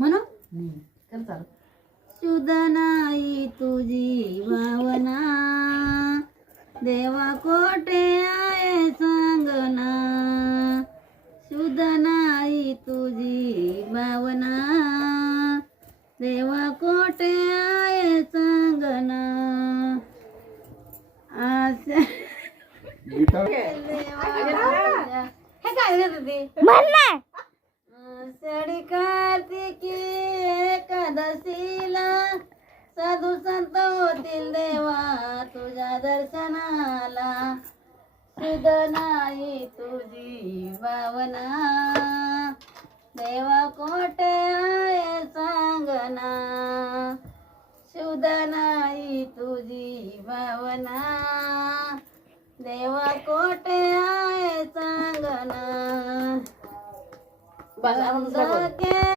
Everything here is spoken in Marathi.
म्हणून कर चालू. शुद्ध नाही तुझी भावना देवा कोठे आहे सांगना शुद्ध नाही तुझी भावना देवा कोठे आहे सांगना आशा हे काय देत होती आषाढी कार्तिकी एकादशीला साधू संत होतील देवा तुझ्या दर्शनाला शुद्ध नाही तुझी भावना देवा कोठे आहे सांगना शुद्ध नाही तुझी भावना देवा कोठे आहे सांगना बस आपण दुसरा करू. के